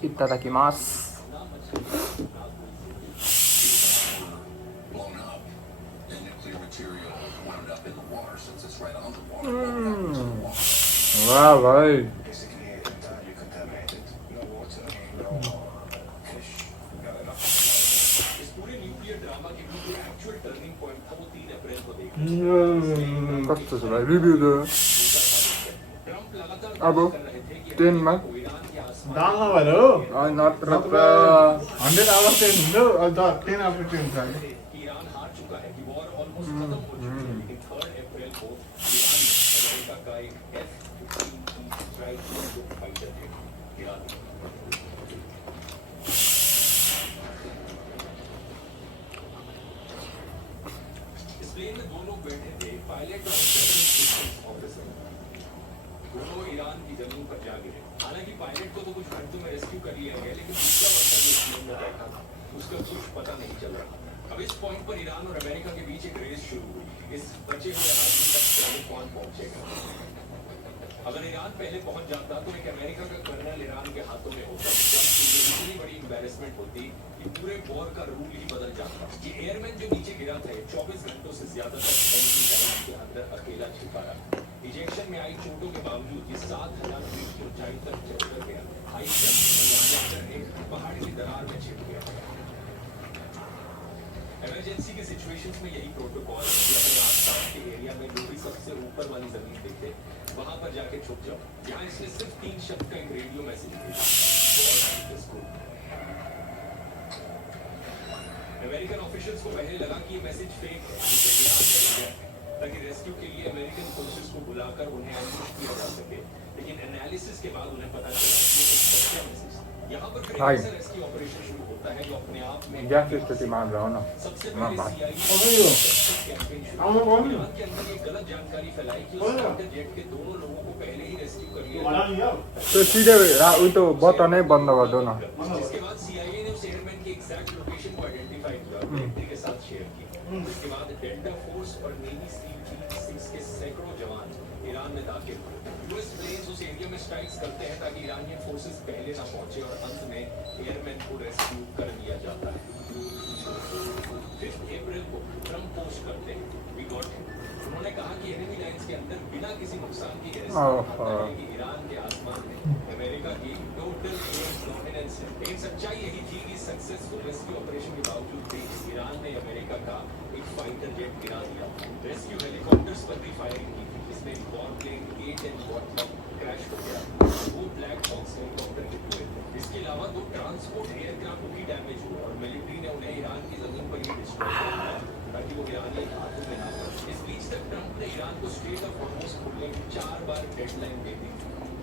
いただきます。わーわい。कस्तो छ भाइ रिभ्यू दो अब 10 मा दालमा भएर हो नत्र 100 आवर 10 हुँदो अब 10 आवर 10 छ अहिले दोनों ईरान की जमीन पर जा गिरे। हालांकि पायलट को तो कुछ घंटों में रेस्क्यू कर लिया गया, लेकिन दूसरा बंदा जो प्लेन में बैठा था उसका कुछ पता नहीं चल रहा। अब इस पॉइंट पर ईरान और अमेरिका के बीच एक रेस शुरू हुई। इस बचे हुए आदमी तक पहले कौन पहुंचेगा। अगर ईरान पहले पहुंच जाता तो एक अमेरिका का कर्नल ईरान के हाथों में होता, इतनी बड़ी एम्बैरेसमेंट होती कि पूरे वॉर का रूल ही बदल जाता। ये एयरमैन जो नीचे गिरा था 24 घंटों से ज्यादा तक एनिमी लाइन के अंदर अकेला छिपा रहा। इजेक्शन में आई चोटों के बावजूद ये 7000 फीट की ऊंचाई तक चढ़कर गया। एक पहाड़ी की दरार में छिप गया। इमरजेंसी के सिचुएशंस में यही प्रोटोकॉल है कि अपने आसपास के एरिया में जो भी सबसे ऊपर वाली जमीन दिखे वहां पर जाके छुप जाओ। यहाँ इसने सिर्फ 3 शब्द का एक रेडियो मैसेज भेजा। अमेरिकन ऑफिशियल्स को पहले लगा कि ये मैसेज फेक है, ताकि रेस्क्यू के लिए अमेरिकन फोर्सेस को बुलाकर उन्हें एम्बुश किया जा सके। लेकिन एनालिसिस के बाद उन्हें पता चला कि ये सच्चा मैसेज। यहाँ पर फिर ऐसा रेस्क्यू ऑपरेशन शुरू होता है जो अपने आप में स्थिति मान रहा हूँ ना सबसे पहले CIA के अंदर ये गलत जानकारी फैलाई कि उस फाइटर जेट के दोनों लोगों को पहले ही रेस्क्यू कर लिया तो सीधे उही तो बटन नै बन्द गरिदेऊ न। जिसके बाद CIA ने उस एयरमैन की एग्जैक्ट लोकेशन को आइडेंटिफाई किया और मिलिट्री के साथ शेयर की। उसके बाद डेल्टा फोर्स और नेवी सील टीम 6 के सैकड़ों जवान ईरान में दाखिल हुए। यूएस प्लेन्स उस एरिया में स्ट्राइक्स करते हैं ताकि ईरानियन फोर्सेस पहले ना पहुंचे और अंत में एयरमैन को रेस्क्यू कर लिया जाता है। 5 अप्रैल को ट्रंप पोस्ट करते हैं वी गॉट हिम। उन्होंने कहा कि एनिमी लाइंस के अंदर बिना किसी नुकसान की ईरान के आसमान में अमेरिका की टोटल एयर डोमिनेंस है। लेकिन सच्चाई यही थी कि सक्सेसफुल रेस्क्यू ऑपरेशन के बावजूद भी ईरान ने अमेरिका का एक फाइटर जेट गिरा दिया। रेस्क्यू हेलीकॉप्टर्स पर भी फायरिंग की थी। इसमें वॉरप्लेन 8 एंड वॉरहॉक क्रैश हो गया। 2 ब्लैक बॉक्स हेलीकॉप्टर हिट हुए। इसके अलावा 2 ट्रांसपोर्ट एयरक्राफ्ट भी डैमेज हुए और मिलिट्री ने उन्हें ईरान की जमीन पर ही डिस्ट्रॉय कर दिया ताकि वो ईरानी हाथों में ना पड़े। इस बीच तक ट्रंप ने ईरान को स्ट्रेट ऑफ हॉर्मुज़ खोलने की 4 बार डेडलाइन दे दी।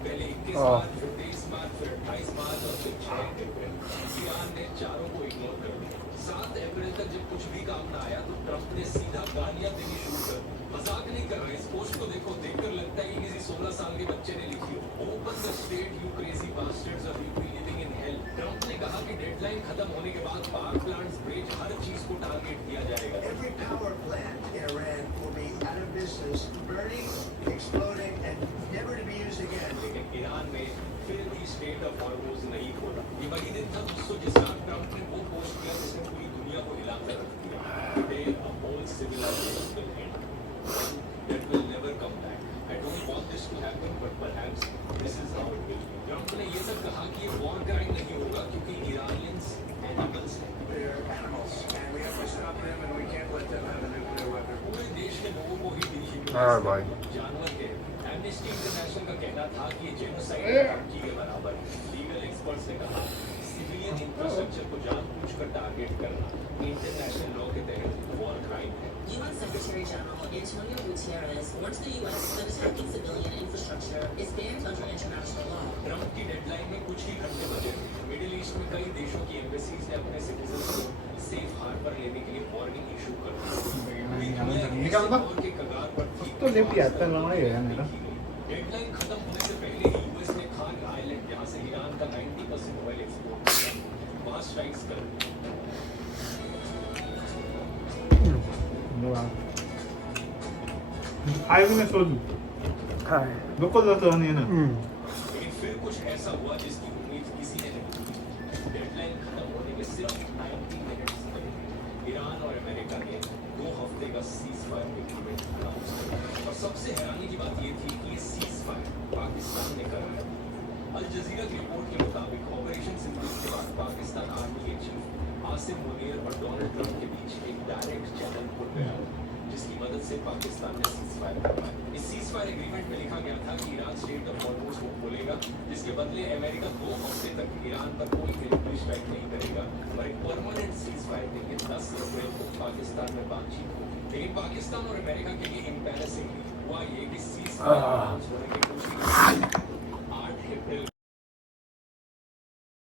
पहले 21 मार्च, फिर 23 मार्च, फिर 28 मार्च और फिर 6 अप्रैल। ईरान ने चारों को इग्नोर कर दिया। 7 अप्रैल तक जब कुछ भी काम ना आया तो ट्रंप ने सीधा गालियां देनी शुरू कर दी। मजाक नहीं कर रहे, इस पोस्ट को देखो, देखकर लगता है कि किसी 16 साल के बच्चे ने लिखी हो। Open the state you crazy bastards और you be living in hell. Trump ने कहा कि डेडलाइन खत्म होने के बाद पावर प्लांट्स, ब्रिज, हर चीज को टारगेट किया जाएगा। Every power plant in Iran will be out of business, burning, exploding and never to be used again. लेकिन ईरान में फिर भी स्टेट ऑफ हॉर्मुज़ नहीं खोला। ये वही दिन था दोस्तों जिस रात ट्रंप ने वो पोस्ट किया जिसने पूरी दुनिया को हिलाकर रख दिया। Today a whole civilization will end. One that will never come back. I don't want this to happen, but perhaps this is how it will be. Trump ने ये सब कहा कि ये वॉर क्राइम नहीं होगा क्योंकि ईरानियंस एनिमल्स हैं। They're animals and we have to stop them and we can't let them have a nuclear weapon. पूरे देश के लोगों को ही हाँ भाई। जानवर के एमनेस्टी इंटरनेशनल का कहना था कि ये जेनोसाइड के बराबर है। लीगल एक्सपर्ट्स ने कहा सिविलियन इंफ्रास्ट्रक्चर को जानबूझकर टारगेट करना इंटरनेशनल लॉ के तहत वॉर क्राइम है। UN Secretary General Antonio Guterres warns the US that attacking civilian infrastructure is banned under international law. Trump की डेडलाइन में कुछ ही घंटे बचे थे। मिडिल ईस्ट में कई देशों की एम्बेसीज ने अपने सिटीजन्स को सेफ हार्बर लेने के लिए वार्निंग इशू कर दी। के कगार पर थी। तो लेफ्ट आता लड़ाई है मेरा डेडलाइन खत्म होने से पहले ही यूएस ने खान आइलैंड जहां से ईरान का 90% ऑयल एक्सपोर्ट किया वहां स्ट्राइक्स कर दी। खाए भी मैं सोचूं खाए बिल्कुल नहीं है ना। लेकिन फिर कुछ ऐसा हुआ जिसकी उम्मीद किसी ने नहीं की। अमेरिका ने 2 हफ्ते का सीज फायर एग्रीमेंट अनाउंस किया और सबसे हैरानी की बात ये थी कि ये सीज फायर पाकिस्तान ने कराया। अल जजीरा की रिपोर्ट के मुताबिक ऑपरेशन सिंदूर के बाद पाकिस्तान आर्मी के चीफ आसिम मुनीर और डोनाल्ड ट्रंप के बीच एक डायरेक्ट चैनल खुल गया, जिसकी मदद से पाकिस्तान ने सीज फायर करवाया। इस सीज फायर एग्रीमेंट में लिखा गया था कि ईरान स्ट्रेट ऑफ हॉर्मुज को खोलेगा, जिसके बदले अमेरिका 2 हफ्ते तक ईरान पर कोई मिलिट्री स्ट्राइक नहीं करेगा और एक परमानेंट सीज फायर देंगे। 10 अप्रैल को पाकिस्तान में बातचीत होगी, लेकिन पाकिस्तान और अमेरिका के लिए एम्बैरेसिंग हुआ ये कि सीज फायर अनाउंस होने के कुछ ही 8 अप्रैल